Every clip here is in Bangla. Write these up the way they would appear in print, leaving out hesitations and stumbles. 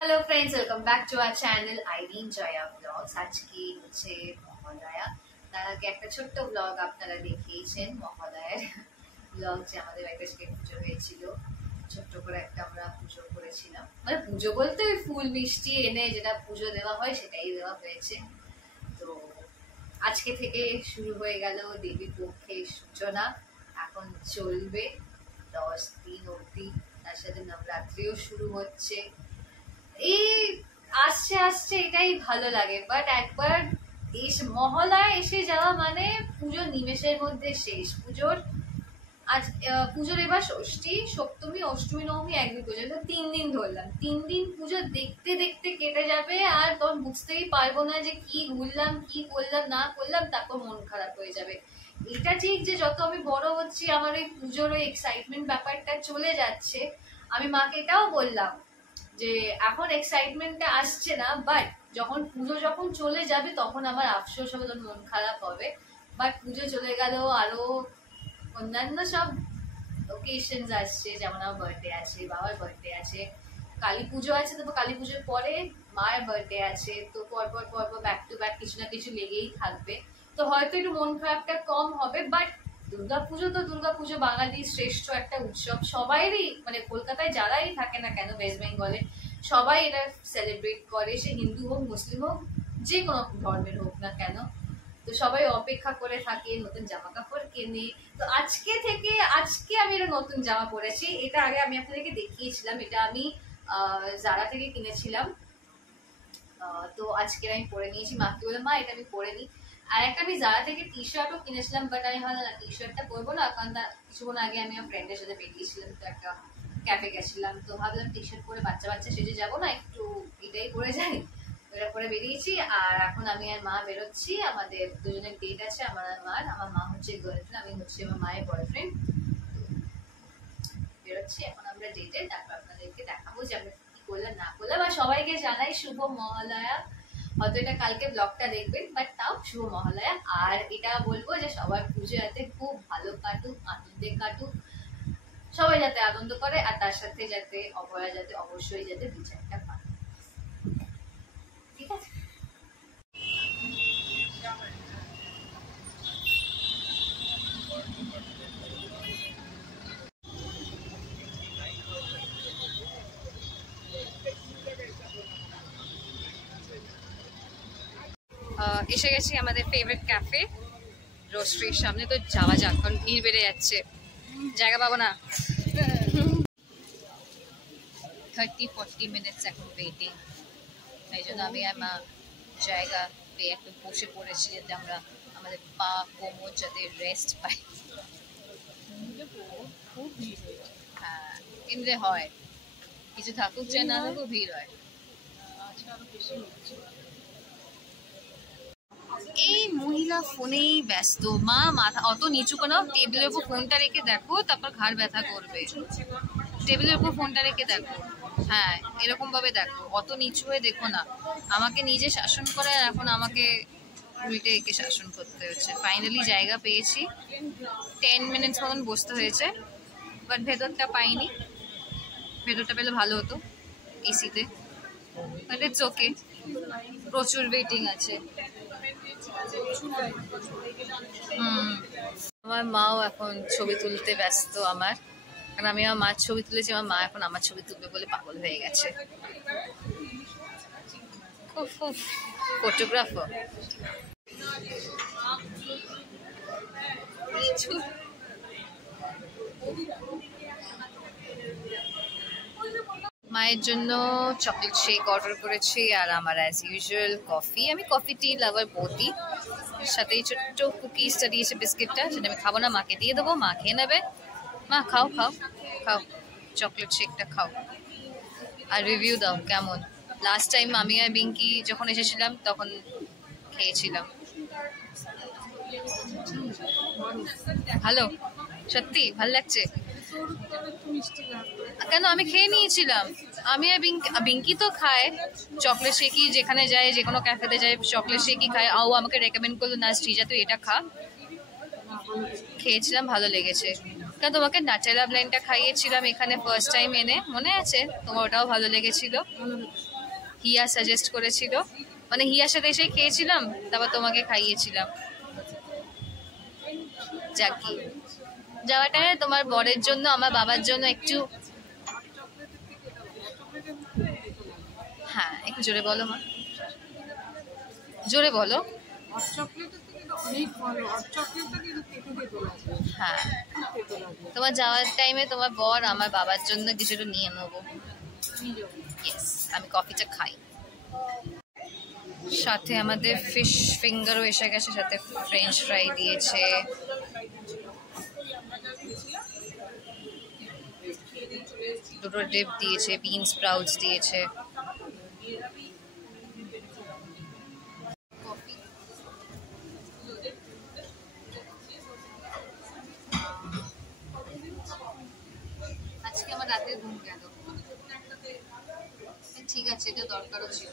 Hello friends, welcome back to our channel Irin Joya blogs. আজকে হচ্ছে মহালয়া। তার আগে একটা ছোট্ট ব্লগ আপনারা দেখিয়েছেন মহালয়ার ব্লগ, যে আমাদের একটা আজকে পুজো হয়েছিল। ছোট্ট করে একটা আমরা পুজো করেছিলাম, মানে পুজো বলতে ওই ফুল মিষ্টি এনে যেটা পুজো দেওয়া হয় সেটাই দেওয়া হয়েছে। তো আজকে থেকে শুরু হয়ে গেল দেবী পক্ষের সূচনা। এখন চলবে 10 দিন অবধি, তার সাথে নবরাত্রিও শুরু হচ্ছে। এই আসছে আসছে এটাই ভালো লাগে, বাট একবার মহালয়া এসে যাওয়া মানে পুজো নিমেষের মধ্যে শেষ। পুজোর এবার ষষ্ঠী, সপ্তমী, অষ্টমী, নবমী, একদিন পর্যন্ত 3 দিন ধরলাম। 3 দিন পুজো দেখতে দেখতে কেটে যাবে, আর তখন বুঝতেই পারবো না যে কি ঘুরলাম, কি করলাম না করলাম, তারপর মন খারাপ হয়ে যাবে। এটা ঠিক যে যত আমি বড় হচ্ছি আমার ওই পুজোর ওই এক্সাইটমেন্ট ব্যাপারটা চলে যাচ্ছে। আমি মাকে এটাও বললাম যে এখন এক্সাইটমেন্টটা আসছে না, বাট যখন চলে যাবে তখন আমার আফসোস হবে, মন খারাপ হবে। বাট পুজো চলে গেল, আরো অন্যান্য সব ওকেশনস আসছে, যেমন আমার বার্থডে আছে, বাবার বার্থডে আছে, কালী পুজো আছে, তারপর কালী পুজোর পরে মায়ের বার্থডে আছে। তো পরপর পরপর ব্যাক টু ব্যাক কিছু না কিছু লেগেই থাকবে। তো হয়তো একটু মন খারাপটা কম হবে, বাট দুর্গাপুজো তো দুর্গাপুজো বাঙালির শ্রেষ্ঠ একটা উৎসব। সবাইরই, মানে কলকাতায় যারাই থাকে না কেন, ওয়েস্ট বেঙ্গলে সবাই এটা সেলিব্রেট করে, সে হিন্দু হোক, মুসলিম হোক, যে কোনো ধর্মের হোক না কেন। তো সবাই অপেক্ষা করে থাকে, নতুন জামা কাপড় কেনে। তো আজকে আমি একটা নতুন জামা পরেছি। এটা আগে আমি আপনাদেরকে দেখিয়েছিলাম, এটা আমি জারা থেকে কিনেছিলাম। তো আজকে আমি পরে নিয়েছি, মাকে বলে মা এটা আমি পরে নিই। আর একটা আমি জারা থেকে টি শার্টও কিনেছিলাম, বাট আমি ভাবলাম না টি শার্টটা পরবো না, কারণ কিছুক্ষণ আগে আমি আমার ফ্রেন্ডের সাথে বেরিয়েছিলাম, তো একটা ক্যাফে গেছিলাম। তো ভাবলাম টি শার্ট পরে বাচ্চা বাচ্চা সেজে যাবো না, একটু এটাই পরে যাই। এটা পরে বেরিয়েছি, আর এখন আমি আর মা বেরোচ্ছি। আমাদের দুজনের ডেট আছে, আমার আর মার। আমার মা হচ্ছে গার্লফ্রেন্ড, আমি হচ্ছে আমার মায়ের বয়ফ্রেন্ড। বেরোচ্ছি এখন আমরা ডেটে, তারপর আপনাদেরকে দেখাবো যে আমরা কি করলাম না করলাম। আর সবাইকে জানাই শুভ মহালয়া। হয়তো এটা কালকে ব্লগটা দেখবেন, বাট তাও শুভ মহালয়া। আর এটা বলবো যে সবার পুজো যাতে খুব ভালো কাটুক, আনন্দে কাটুক, সবাই যাতে আনন্দ করে, আর তার সাথে যাতে অপরা যাতে অবশ্যই যাতে বিচারটা পায়। ঠিক আছে। এসে গেছি আমাদের ফেভারিট ক্যাফে রোস্ট্রির সামনে। তো যাওয়া যাক, কারণ ভিড় বেড়ে যাচ্ছে, জায়গা পাবো না। 30-40 মিনিটস এখন ওয়েটিং। তাই জন্য আমি আমার জায়গা পেয়ে একটু বসে পড়েছি, যাতে আমরা আমাদের পা কোমর যাতে রেস্ট পাই। হ্যাঁ, এমনি হয়, কিছু থাকুক চাই না থাকুক, ভিড় হয়। এই মহিলা ফোনেই ব্যস্ত। মা মাথা অত নিচু কেন? টেবিলের উপর ফোনটা রেখে দেখো, তারপর ঘাড় ব্যথা করবে। টেবিলের উপর ফোনটা রেখে দেখো। হ্যাঁ, এরকম ভাবে দেখো, অত নিচু হয়ে দেখো না। আমাকে নিজে শাসন করে, আর এখন আমাকে উল্টে একে শাসন করতে হচ্ছে। ফাইনালি জায়গা পেয়েছি, 10 মিনিটস মতন বসতে হয়েছে, বাট ভেতরটা পাইনি। ভেতরটা পেলে ভালো হতো এসিতে, বাট ইটস ওকে। প্রচুর ওয়েটিং আছে। আমার মাও এখন ছবি তুলতে ব্যস্ত আমার, কারণ আমি আমার মার ছবি তুলেছি। আমার মা এখন আমার ছবি তুলবে বলে পাগল হয়ে গেছে। ফটোগ্রাফার। মায়ের জন্য চকলেট শেক অর্ডার করেছি, আর আমার অ্যাজ ইউজুয়াল কফি। আমি কফি টি লাভার বটি, সাথে এই ছোট্ট কুকিজটা দিয়েছে, বিস্কিটটা, সেটা আমি খাবো না, মাকে দিয়ে দেবো, মা খেয়ে নেবে। মা খাও খাও খাও, চকলেট শেকটা খাও, আর রিভিউ দাও কেমন। লাস্ট টাইম আমি আর বিঙ্কি যখন এসেছিলাম তখন খেয়েছিলাম। ভালো, সত্যি ভালো লাগছে। কেন, আমি খেয়ে নিয়েছিলাম। আমি আর বিঙ্কি তো খায় চকলেট শেকই, যেখানে যায়, যে কোনো ক্যাফেতে যায় চকলেট শেকই খায়। ও আমাকে রেকমেন্ড করলো, না শ্রীজা তুই এটা খা। খেয়েছিলাম, ভালো লেগেছে। কারণ তোমাকে নাটেলা ব্লেন্ডটা খাইয়েছিলাম এখানে ফার্স্ট টাইম এনে, মনে আছে তোমার? ওটাও ভালো লেগেছিল। হিয়া সাজেস্ট করেছিল, মানে হিয়ার সাথে এসে খেয়েছিলাম, তারপর তোমাকে খাইয়েছিলাম। যাকি যাওয়ার টাইমে তোমার বরের জন্য আমার বাবার জন্য একটু, হ্যাঁ একটু জোরে বলো মা, জোরে বলো। হ্যাঁ তোমার যাওয়ার টাইমে তোমার বর আমার বাবার জন্য কিছুটা নিয়ে নেবো। ইয়েস, আমি কফিটা খাই। সাথে আমাদের ফিশ ফিঙ্গারও এসে গেছে, সাথে ফ্রেঞ্চ ফ্রাই দিয়েছে, দুটো ডিপ দিয়েছে, বিন স্প্রাউটস দিয়েছে। আজকে আমার রাতের ঘুম গেল, ঠিক আছে, এটা দরকারও ছিল।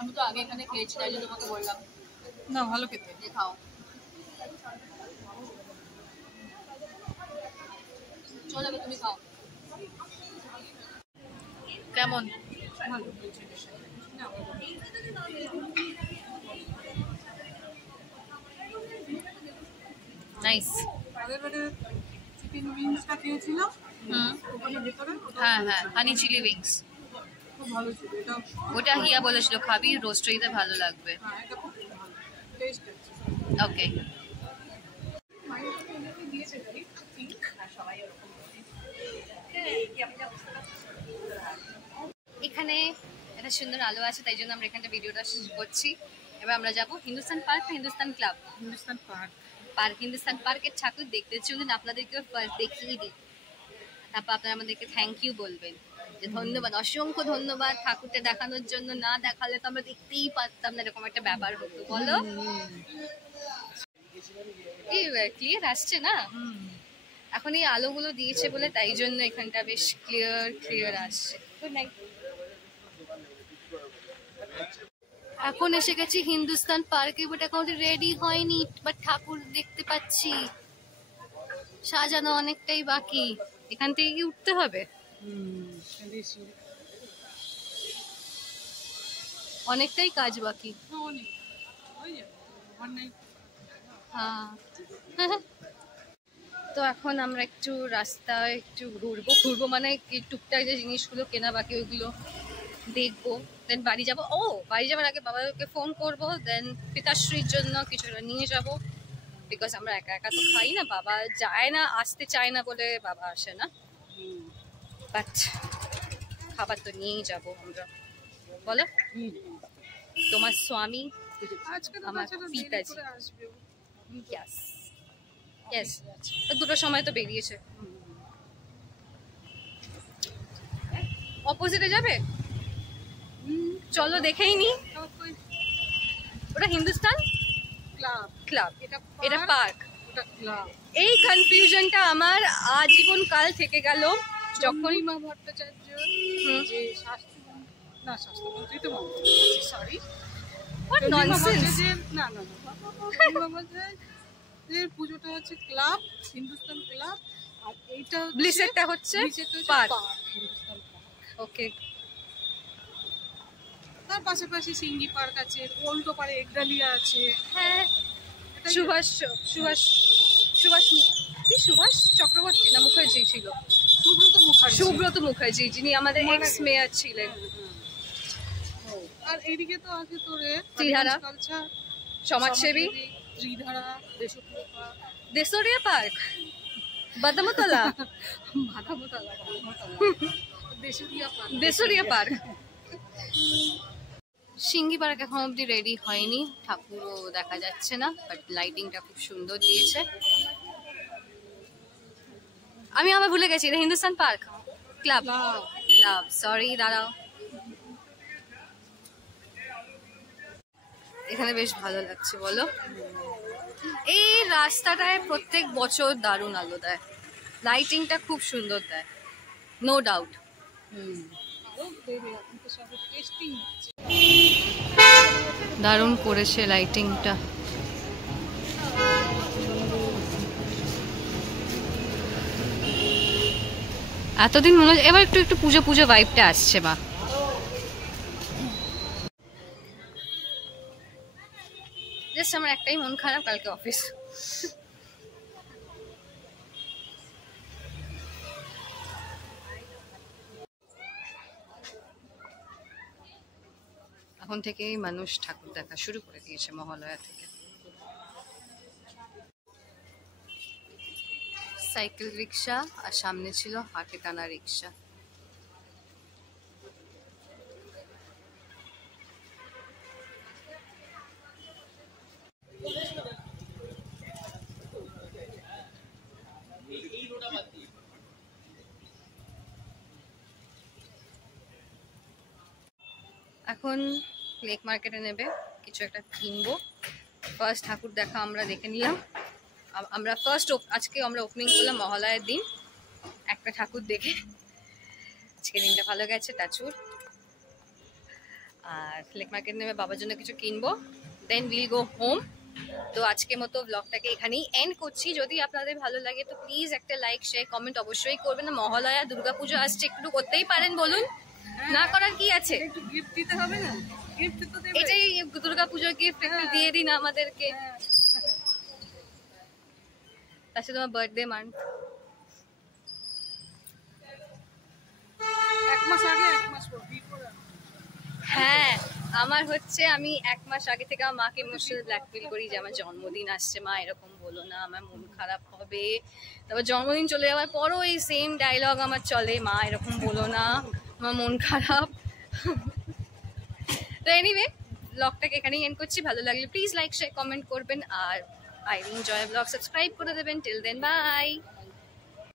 আমি তো আগে এখানে খেয়েছি, তাই জন্য তোমাকে বললাম না ভালো খেতে, খাও। চলো তুমি খাও। কেমন? নাইস। চিকেন উইংসটা খেয়েছিলাম ওখানে ভেতরে, হ্যাঁ হ্যাঁ, হানি চিলি উইংস খুব ভালো ছিল। এটা ওটা হিয়া বলেছিল খাবি, রোস্টরিতে ভালো লাগবে। হ্যাঁ, এটা খুব ভালো টেস্ট আছে। ওকে, এখানে একটা সুন্দর আলো আছে, তাই জন্য আমরা এখানটা ভিডিওটা করছি। এবার আমরা যাবো Hindustan park, Hindustan club, Hindustan park. Hindustan পার্কের ঠাকুর দেখতে চলুন, আপনাদেরকেও ফার্স্ট দেখিয়ে দিই, তারপর আপনারা আমাদেরকে থ্যাংক ইউ বলবেন, যে ধন্যবাদ, অসংখ্য ধন্যবাদ ঠাকুরটা দেখানোর জন্য, না দেখালে তো আমরা দেখতেই পারতাম না, এরকম একটা ব্যাপার হতো। বলো এই ক্লিয়ার আসছে না? এখন এই আলোগুলো দিয়েছে বলে তাই জন্য এখানটা বেশ ক্লিয়ার আসছে। Good night. এখন এসে গেছি হিন্দুস্তান পার্কে, বাট এখন রেডি হয়নি, বাট ঠাকুর দেখতে পাচ্ছি, সাজানো অনেকটাই বাকি। এখান থেকে কি উঠতে হবে? অনেকটাই কাজ বাকি। হ্যাঁ তো এখন আমরা একটু রাস্তায় একটু ঘুরবো মানে টুকটাক যে জিনিসগুলো কেনা বাকি ওইগুলো দেখবো, দেন বাড়ি যাবো। বাড়ি যাবার আগে বাবাকে ফোন করবো, দেন পিতাশ্রীর জন্য কিছুটা নিয়ে যাব, বিকজ আমরা একা একা তো খাই না, বাবা যায় না, আসতে চায় না বলে বাবা আসে না, বাট খাবার তো নিয়েই যাবো আমরা। বলো, তোমার স্বামী আমার পিতাজি, ইয়েস দুটোর সময় তো বেরিয়েছে। অপোজিটে যাবে, চলো দেখেই নি। ওটা হিন্দুস্তান ক্লাব, এটা পার্ক। এই কনফিউশনটা আমার আজীবন কাল থেকে গেল, যখন মা ভট্টাচার্য যে শাস্ত্রমন্ত্রী তো সরি হোয়াট ননসেন্স, না পুজোটা হচ্ছে ক্লাব, হিন্দুস্তান ক্লাব, আর এইটা ব্লিসেরটা হচ্ছে পার্ক। হিন্দুস্তান পার্ক। ওকে, তার পাশাপাশি সিঙ্গি পার্ক আছে, ওল্ড পারে একডালিয়া আছে। হ্যাঁ সুভাষ চক্রবর্তী না মুখার্জি ছিল, সুব্রত মুখার্জি যিনি আমাদের এক্স মেয়র ছিলেন। আর এইদিকে তো আছে তোরে ত্রিধারা সমাজসেবী, ত্রিধারা, দেশরিয়া পার্ক, বাদামতলা, দেশরিয়া পার্ক। সিঙ্গি পার্ক এখন অব্দি রেডি হয়নি, ঠাকুরও দেখা যাচ্ছে না, বাট লাইটিংটা খুব সুন্দর দিয়েছে। আমি আবার ভুলে গেছি, এটা হিন্দুস্তান পার্ক ক্লাব, সরি দাঁড়াও। এখানে বেশ ভালো লাগছে বলো, এই রাস্তাটায় প্রত্যেক বছর দারুণ আলো দেয়, লাইটিংটা খুব সুন্দর দেয়, নো ডাউট। হোক দেবে, এখন তো সব টেস্টিং হচ্ছে। দারুণ করেছে লাইটিংটা। এতদিন মনে হচ্ছে এবার একটু একটু পুজো পুজো ভাইবটা আসছে। বা জাস্ট আমার একটাই মন খারাপ, কালকে অফিস। এখন থেকেই মানুষ ঠাকুর দেখা শুরু করে দিয়েছে মহালয়া থেকে। সাইকেল রিক্সা আর সামনে ছিল হাতে টানা রিক্সা। এখন লেক মার্কেটে নেবে, কিছু একটা কিনবো। ফার্স্ট ঠাকুর দেখা আমরা দেখে নিলাম। আমরা আজকে আমরা ওপেনিং করলাম মহালয়ার দিন একটা ঠাকুর দেখে। আজকে দিনটা ভালো গেছে, টাচুর। আর লেক মার্কেট নেবে, বাবার জন্য কিছু কিনবো, দেন উইল গো হোম। তো আজকের মতো ব্লগটাকে এখানেই এন্ড করছি। যদি আপনাদের ভালো লাগে তো প্লিজ একটা লাইক শেয়ার কমেন্ট অবশ্যই করবেন। মহালয়া দুর্গাপুজো আসছে, একটু করতেই পারেন, বলুন না করার কি আছে? একটু গিফট দিতে হবে না? গিফট তো দেবে। এটাই দুর্গাপুজোর গিফট, একটু দিয়ে দিন আমাদেরকে। তার সাথে তোমার বার্থডে মান্থ, 1 মাস আগে 1 মাস পর বিফোর। হ্যাঁ আমার হচ্ছে আমি 1 মাস আগে থেকে আমার মাকে ইমোশনাল ব্ল্যাকমেল করি যে আমার জন্মদিন আসছে, মা এরকম বলো না, আমার মন খারাপ হবে। তারপর জন্মদিন চলে যাওয়ার পরও এই সেম ডায়লগ আমার চলে, মা এরকম বলো না, আমার মন খারাপ। তো এনিওয়ে ব্লগটাকে এখানেই এন্ড করছি। ভালো লাগলে প্লিজ লাইক শেয়ার কমেন্ট করবেন, আর আইরিন জয় ব্লগ সাবস্ক্রাইব করে দেবেন। Till then by.